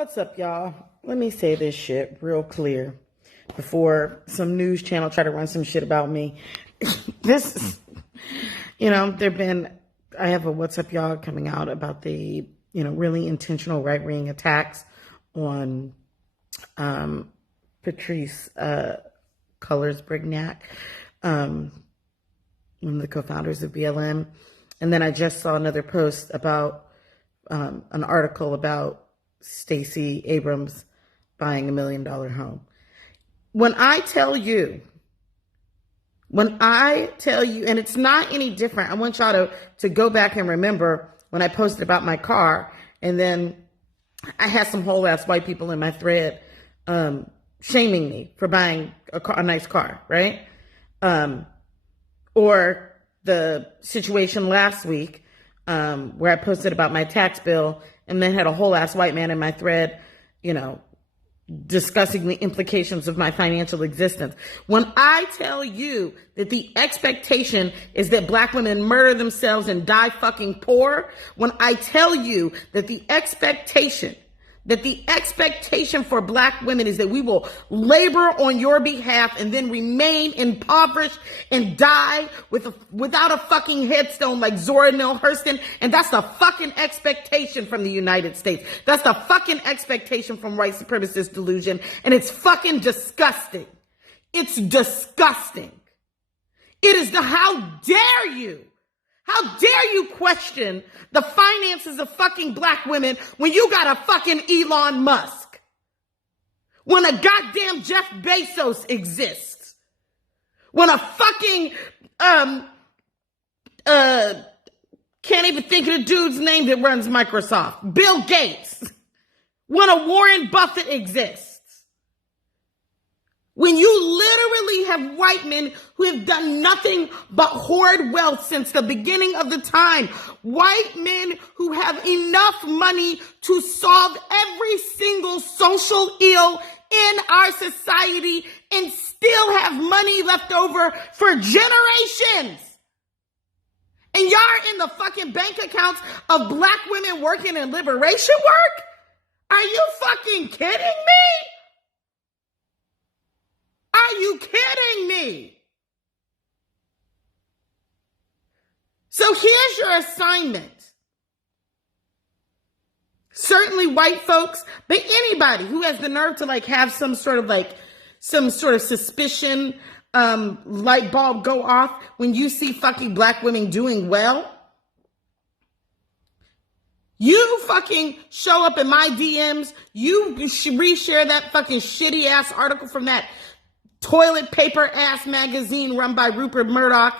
What's up, y'all? Let me say this shit real clear before some news channel try to run some shit about me. This is, I have a What's Up, y'all coming out about the, really intentional right-wing attacks on Patrice Cullors-Brignac, one of the co-founders of BLM. And then I just saw another post about an article about Stacey Abrams buying $1 million home. When I tell you, and it's not any different, I want y'all to go back and remember when I posted about my car, and then I had some whole ass white people in my thread shaming me for buying a nice car, right? Or the situation last week where I posted about my tax bill and then had a whole ass white man in my thread, discussing the implications of my financial existence. When I tell you that the expectation is that black women murder themselves and die fucking poor, when I tell you that the expectation for black women is that we will labor on your behalf and then remain impoverished and die without a fucking headstone like Zora Neale Hurston, and that's the fucking expectation from the United States. That's the fucking expectation from white supremacist delusion, and it's fucking disgusting. It's disgusting. It is how dare you? How dare you question the finances of fucking black women when you got a fucking Elon Musk? When a goddamn Jeff Bezos exists? When a fucking, can't even think of the dude's name that runs Microsoft. Bill Gates. When a Warren Buffett exists? When you literally have white men who have done nothing but hoard wealth since the beginning of the time. White men who have enough money to solve every single social ill in our society and still have money left over for generations. And y'all are in the fucking bank accounts of black women working in liberation work? Are you fucking kidding me? Are you kidding me? So here's your assignment. Certainly white folks, but anybody who has the nerve to have some sort of suspicion, light bulb go off when you see fucking black women doing well. You fucking show up in my DMs. You reshare that fucking shitty ass article from that toilet paper ass magazine run by Rupert Murdoch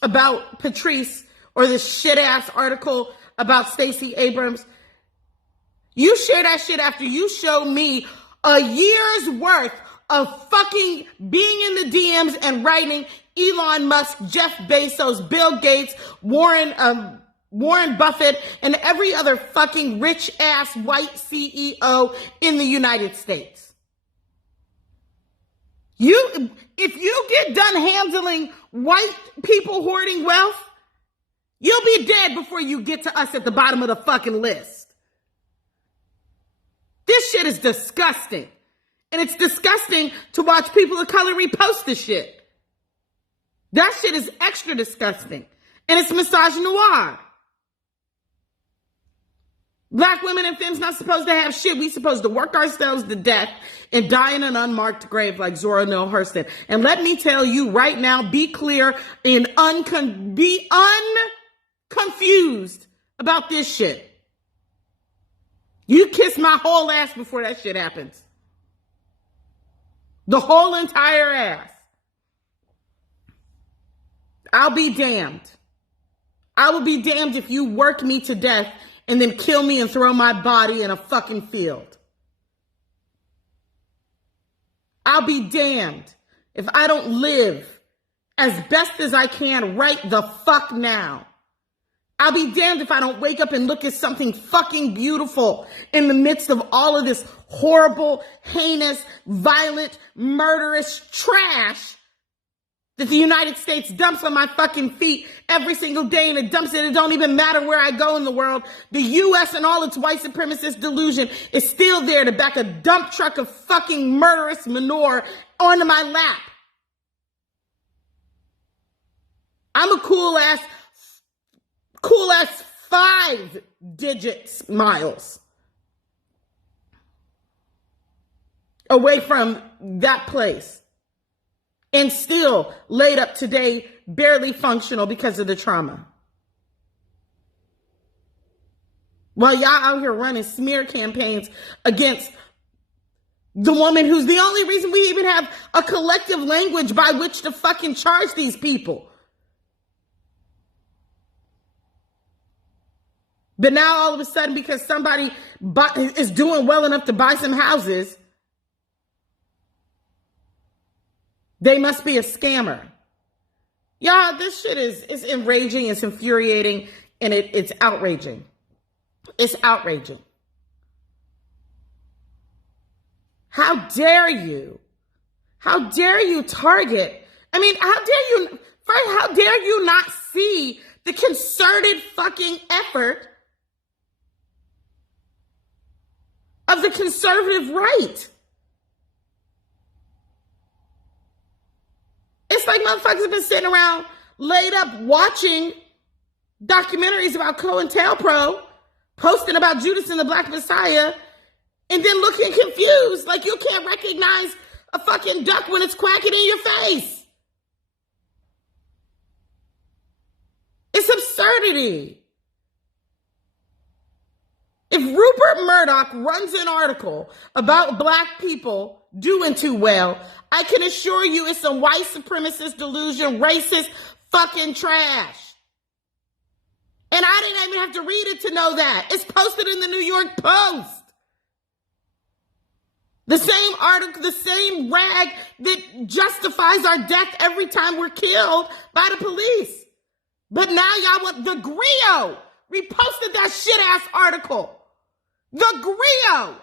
about Patrice, or this shit ass article about Stacey Abrams. You share that shit after you show me a year's worth of fucking being in the DMs and writing Elon Musk, Jeff Bezos, Bill Gates, Warren Buffett, and every other fucking rich ass white CEO in the United States. If you get done handling white people hoarding wealth, you'll be dead before you get to us at the bottom of the fucking list. This shit is disgusting. And it's disgusting to watch people of color repost this shit. That shit is extra disgusting. And it's misogynoir. Black women and femmes not supposed to have shit. We supposed to work ourselves to death and die in an unmarked grave like Zora Neale Hurston. And let me tell you right now, be clear and be unconfused about this shit. You kiss my whole ass before that shit happens. The whole entire ass. I'll be damned. I will be damned if you work me to death and then kill me and throw my body in a fucking field. I'll be damned if I don't live as best as I can right the fuck now. I'll be damned if I don't wake up and look at something fucking beautiful in the midst of all of this horrible, heinous, violent, murderous trash that the United States dumps on my fucking feet every single day, and it dumps it. It don't even matter where I go in the world. The U.S. and all its white supremacist delusion is still there to back a dump truck of fucking murderous manure onto my lap. I'm a cool ass 5 digits miles away from that place. And still laid up today, barely functional because of the trauma. While y'all out here running smear campaigns against the woman who's the only reason we even have a collective language by which to fucking charge these people. But now all of a sudden, because somebody is doing well enough to buy some houses, they must be a scammer. Y'all, this shit is enraging, it's infuriating, and it's outraging. It's outraging. How dare you? How dare you target? I mean, how dare you not see the concerted fucking effort of the conservative right? It's like motherfuckers have been sitting around laid up watching documentaries about COINTELPRO, posting about Judas and the Black Messiah, and then looking confused like you can't recognize a fucking duck when it's quacking in your face. It's absurdity. If Rupert Murdoch runs an article about black people doing too well, I can assure you it's some white supremacist delusion, racist fucking trash. And I didn't even have to read it to know that. It's posted in the New York Post. The same article, the same rag that justifies our death every time we're killed by the police. But now y'all want the Grio reposted that shit ass article. The Grio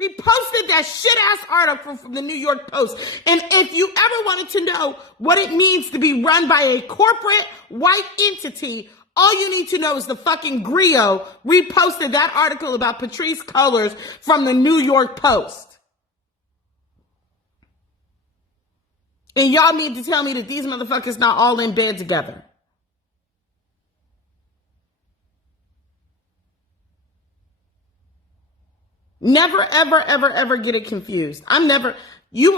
reposted that shit ass article from the New York Post. And if you ever wanted to know what it means to be run by a corporate white entity, all you need to know is the fucking Grio reposted that article about Patrisse Cullors from the New York Post. And y'all mean to tell me that these motherfuckers not all in bed together? Never, ever, ever, ever get it confused. You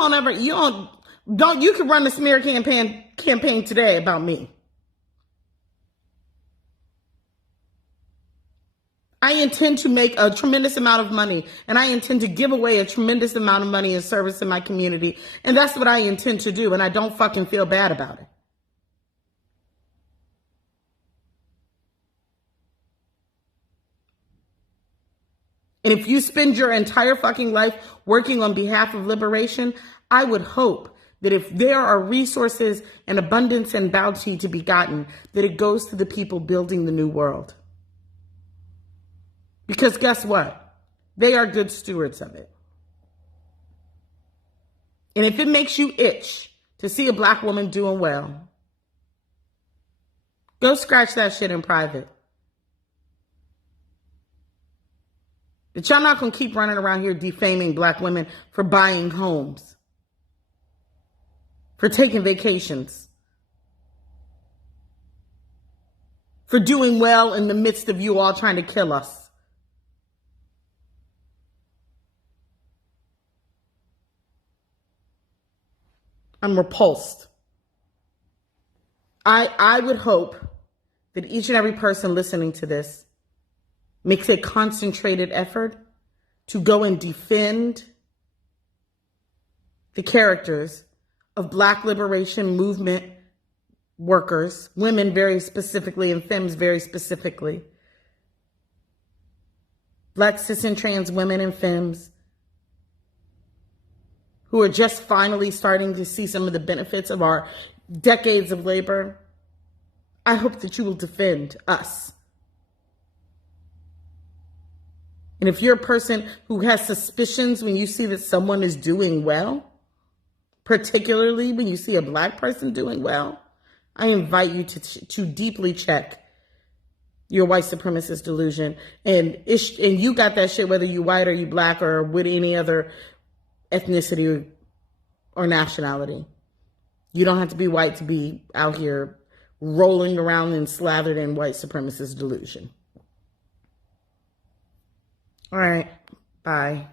can run the smear campaign today about me. I intend to make a tremendous amount of money, and I intend to give away a tremendous amount of money in service in my community, and that's what I intend to do, and I don't fucking feel bad about it. And if you spend your entire fucking life working on behalf of liberation, I would hope that if there are resources and abundance and bounty to be gotten, that it goes to the people building the new world. Because guess what? They are good stewards of it. And if it makes you itch to see a black woman doing well, go scratch that shit in private. That y'all not going to keep running around here defaming black women for buying homes, for taking vacations, for doing well in the midst of you all trying to kill us. I'm repulsed. I would hope that each and every person listening to this makes a concentrated effort to go and defend the characters of Black liberation movement workers, women very specifically and femmes very specifically, Black cis and trans women and femmes who are just finally starting to see some of the benefits of our decades of labor. I hope that you will defend us. And if you're a person who has suspicions when you see that someone is doing well, particularly when you see a black person doing well, I invite you to deeply check your white supremacist delusion. And you got that shit whether you white or you black or with any other ethnicity or nationality. You don't have to be white to be out here rolling around and slathered in white supremacist delusion. All right. Bye.